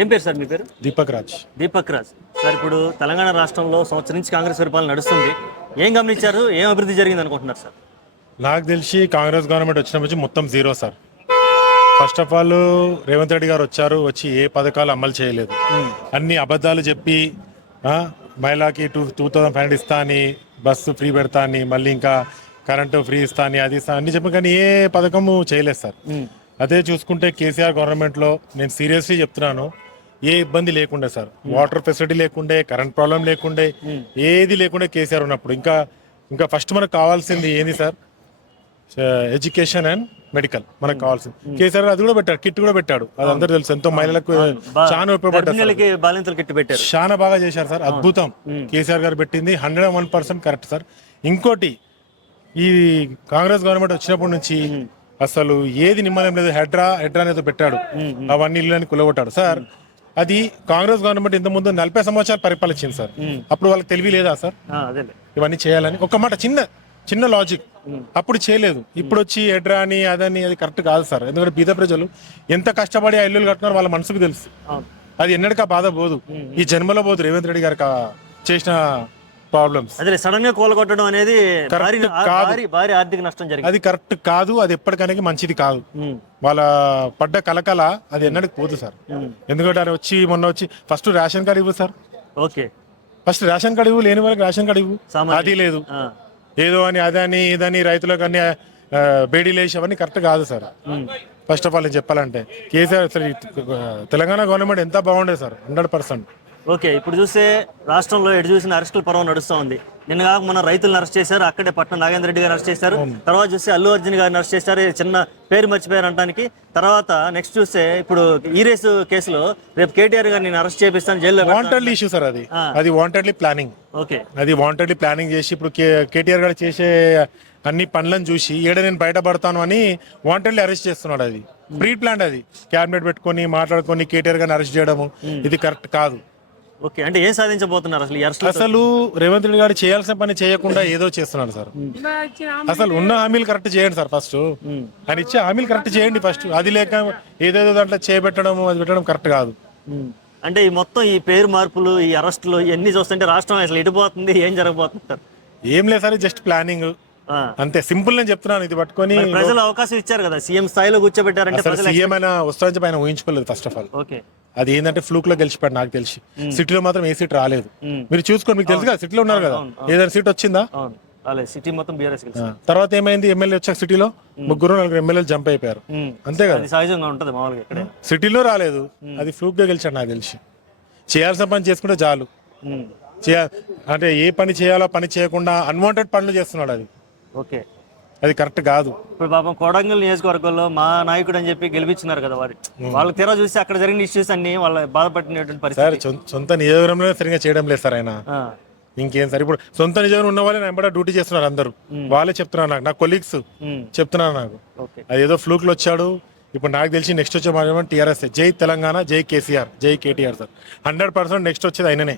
ఏం పేరు సార్ మీ పేరు? దీపక్ రాజ్. దీపక్ రాజ్ సార్, ఇప్పుడు తెలంగాణ రాష్ట్రంలో సంవత్సరం నుంచి కాంగ్రెస్ పరిపాలన నడుస్తుంది. ఏం గమనించారు? ఏం అభివృద్ధి జరిగింది అనుకుంటున్నారు సార్? నాకు తెలిసి కాంగ్రెస్ గవర్నమెంట్ వచ్చినప్పటి నుంచి మొత్తం zero sir. First of all Revanth Reddy గారు వచ్చి ఏ పథకాలు అమలు చేయలేదు. అన్ని అబద్ధాలు చెప్పి మహిళకి 2500 ఇస్తా అని, బస్సు ఫ్రీ పెడతా అని, మళ్ళీ ఇంకా కరెంటు ఫ్రీ ఇస్తా అని, అది ఇస్తా అన్ని చెప్పి కానీ ఏ పథకము చేయలేదు సార్. అదే చూసుకుంటే కేసీఆర్ గవర్నమెంట్లో నేను సీరియస్లీ చెప్తున్నాను, ఏ ఇబ్బంది లేకుండే సార్. వాటర్ ఫెసిలిటీ లేకుండే, కరెంట్ ప్రాబ్లం లేకుండే, ఏది లేకుండే కేసీఆర్ ఉన్నప్పుడు. ఇంకా ఫస్ట్ మనకు కావాల్సింది ఏంది సార్? ఎడ్యుకేషన్ అండ్ మెడికల్ మనకు కావాల్సింది. కేసీఆర్ అది కూడా పెట్టాడు, కిట్ కూడా పెట్టాడు. అది అందరూ తెలుసు. ఎంతో మహిళలకు చాలా ఉపయోగపడ్డారు, చాలా బాగా చేశారు సార్. అద్భుతం. కేసీఆర్ గారు పెట్టింది 101% కరెక్ట్ సార్. ఇంకోటి, ఈ కాంగ్రెస్ గవర్నమెంట్ వచ్చినప్పటి నుంచి అసలు ఏది నిమ్మలం లేదు. హెడ్రా అనేది పెట్టాడు, అవన్నీ ఇల్లు కులగొట్టాడు సార్. అది కాంగ్రెస్ గవర్నమెంట్ ఇంత ముందు 40 సంవత్సరాలు పరిపాలించింది సార్. అప్పుడు వాళ్ళకి తెలివి లేదా సార్ ఇవన్నీ చేయాలని? ఒక మాట, చిన్న లాజిక్. అప్పుడు చేయలేదు, ఇప్పుడు వచ్చి ఎడ్రా అని అదని, అది కరెక్ట్ కాదు సార్. ఎందుకంటే బీద ప్రజలు ఎంత కష్టపడి ఆ ఇల్లులు కట్టినారో వాళ్ళ మనసుకు తెలుసు. అది ఎన్నటికా బాధ పోదు, ఈ జన్మలో పోదు. రేవంత్ రెడ్డి గారికి చేసిన ప్రాబ్లమ్స్ అదే సడన్ గా కూలగొట్టడం అనేది భారీ ఆర్థిక నష్టం జరిగింది. అది కరెక్ట్ కాదు, అది ఎప్పటికైనా మంచిది కాదు. వాళ్ళ పడ్డ కలకల అది ఎన్నటికి పోదు సార్. ఎందుకంటే ఆయన మొన్న వచ్చి ఫస్ట్ రేషన్ కార్డు ఇవ్వు sir. Okay, first ration card ఇవ్వు, లేని వాళ్ళకి రేషన్ కార్డు ఇవ్వు. అది లేదు, ఏదో అని అదని ఇదని రైతులకు అన్ని బేడీలు వేసి అవన్నీ కరెక్ట్ కాదు సార్. ఫస్ట్ ఆఫ్ ఆల్ నేను చెప్పాలంటే కేసీఆర్ తెలంగాణ గవర్నమెంట్ ఎంత బాగుండేది సార్, 100%. ఓకే, ఇప్పుడు చూస్తే రాష్ట్రంలో ఎటు చూసిన అరెస్టుల పర్వం నడుస్తూ ఉంది. నిన్న కాక మన రైతులను అరెస్ట్ చేశారు, అక్కడే పట్నం నాగేంద్ర రెడ్డి గారిని అరెస్ట్ చేశారు. తర్వాత చూస్తే అల్లు అర్జున్ గారిని అరెస్ట్ చేశారు, చిన్న పేరు మర్చిపోయారు అంటానికి. తర్వాత నెక్స్ట్ చూస్తే ఇప్పుడు ఈ రేసు కేసులో రేపు కేటీఆర్ గారిని నేను అరెస్ట్ చేపిస్తాను, జైల్లో. వాంటెడ్లీ ఇష్యూ సార్ అది వాంటెడ్లీ ప్లానింగ్. ఓకే, అది వాంటెడ్లీ ప్లానింగ్ చేసి ఇప్పుడు కేటీఆర్ గారు చేసే అన్ని పనులను చూసి నేను బయటపడతాను అని వాంటెడ్లీ అరెస్ట్ చేస్తున్నాడు. అది ప్రీ ప్లాన్. అది క్యాబినెట్ పెట్టుకొని మాట్లాడుకొని కేటీఆర్ గారిని అరెస్ట్ చేయడము ఇది కరెక్ట్ కాదు. ఓకే, అంటే ఏం సాధించబోతున్నారు అసలు రేవంత్ రెడ్డి గారు చేయాల్సిన పని చేయకుండా ఏదో చేస్తున్నాడు సార్. అసలు ఉన్న హామీలు కరెక్ట్ చేయండి సార్. ఫస్ట్ ఆయన ఇచ్చే హామీలు కరెక్ట్ చేయండి ఫస్ట్. అది లేక ఏదేదో దాంట్లో చేపెట్టడం, అది పెట్టడం కరెక్ట్ కాదు. అంటే ఈ మొత్తం ఈ పేరు మార్పులు, ఈ అరెస్టులు ఇవన్నీ చూస్తుంటే రాష్ట్రం అసలు ఎటుపోతుంది, ఏం జరగబోతుంది సార్? ఏం లేదు సార్, జస్ట్ ప్లానింగ్ అంతే, సింపుల్. నేను చెప్తున్నాను, ఇది పట్టుకొని ప్రజలు అవకాశం ఇచ్చారు కదా, సీఎం స్థాయిలో కూర్చోబెట్టారంటే సీఎం అయినా వస్తారని ఆయన ఊహించుకోలేదు ఫస్ట్ ఆఫ్ ఆల్. ఓకే, అది ఏంటంటే ఫ్లూక్ లో గెలిచిపోయాడు నాకు తెలిసి. సిటీలో మాత్రం ఏ సీట్ రాలేదు. మీరు చూసుకోండి, మీకు తెలుసు కదా, సిటీలో ఉన్నారు కదా, ఏదైనా సీట్ వచ్చిందా? సిటీ మొత్తం బీఆర్ఎస్. తర్వాత ఏమైంది, ఎమ్మెల్యే వచ్చాక సిటీలో 3-4 ఎమ్మెల్యేలు జంప్ అయిపోయారు. అంతే కదా, సహజంగా ఉంటది మామూలుగా. ఇక్కడ సిటీలో రాలేదు, అది ఫ్లూక్ గా గెలిచాడు నాకు తెలిసి. చేయాల్సిన పని చేసుకుంటే చాలు. అంటే ఏ పని చేయాలో పని చేయకుండా అన్వాంటెడ్ పనులు చేస్తున్నాడు. అది ఓకే, అది కరెక్ట్ కాదు. ఇప్పుడు పాపం కొడంగల్ నియోజకవర్గంలో మా నాయకుడు అని చెప్పి గెలిపించినారు కదా, వాళ్ళకి తీరా చూసి అక్కడ జరిగిన ఇష్యూస్ అన్ని వాళ్ళ బాధపడినటువంటి పరిస్థితి. సొంత నియోజకవర్గంలో సరిగ్గా చేయడం లేదు సార్ ఆయన. ఇంకేం సార్, ఇప్పుడు సొంత నియోజకవర్గం ఉన్న వాళ్ళే నా డ్యూటీ చేస్తున్నారు అందరూ. వాళ్ళే చెప్తున్నారు నా కొలీగ్స్ చెప్తున్నారు నాకు. అది ఏదో ఫ్లూక్ లో వచ్చాడు. ఇప్పుడు నాకు తెలిసి నెక్స్ట్ వచ్చే టీఆర్ఎస్. జై తెలంగాణ, జై కేసీఆర్, జై కేటీఆర్ సార్. 100% నెక్స్ట్ వచ్చేది ఆయననే.